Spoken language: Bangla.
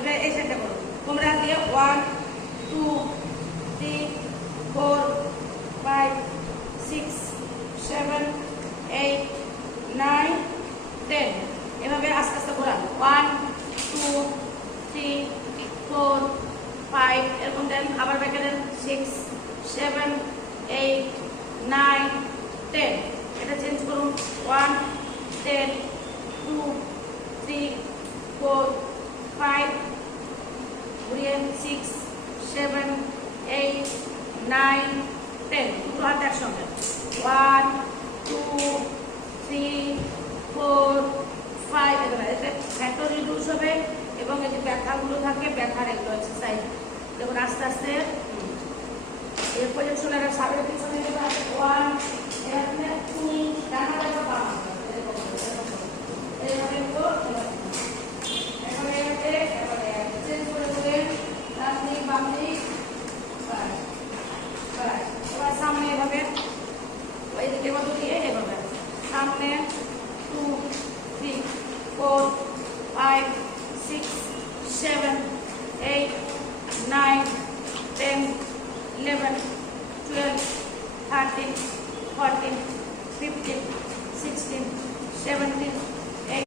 এটা এই সাইডটা করো তোমরা দিয়ে 1 2 3 4 5 6 7 8 9 10 এভাবে আস্তে আস্তে ঘোরান 1 2 3 4 5 এরকম দেন আবার ব্যাকে দেন 6 7 8 9 10 এটা চেঞ্জ করুন 1 10 2 3 4 5 ঘুরিয়ে 6 7 8 9 10 দুটো হাত একসঙ্গে 1 2 3 4 5 এটা ফ্যাক্টর রিডিউস হবে এবং এই যে ব্যথাগুলো থাকে ব্যথার এগুলো এক্সারসাইজ দেখুন আস্তে আস্তে এর পজিশনের সামনে পিছনে দেবে 1 এখানে 2 ডান হাতে বাম এভাবে তো এখানে এবারে চেঞ্জ করে দেবেন ডান দিক বাম দিক এবার সামনে এভাবে ওই দিকে মতো দিয়ে এভাবে সামনে 2 3 4 5 6 7 8 9 10 11 12 13 14 15 16 17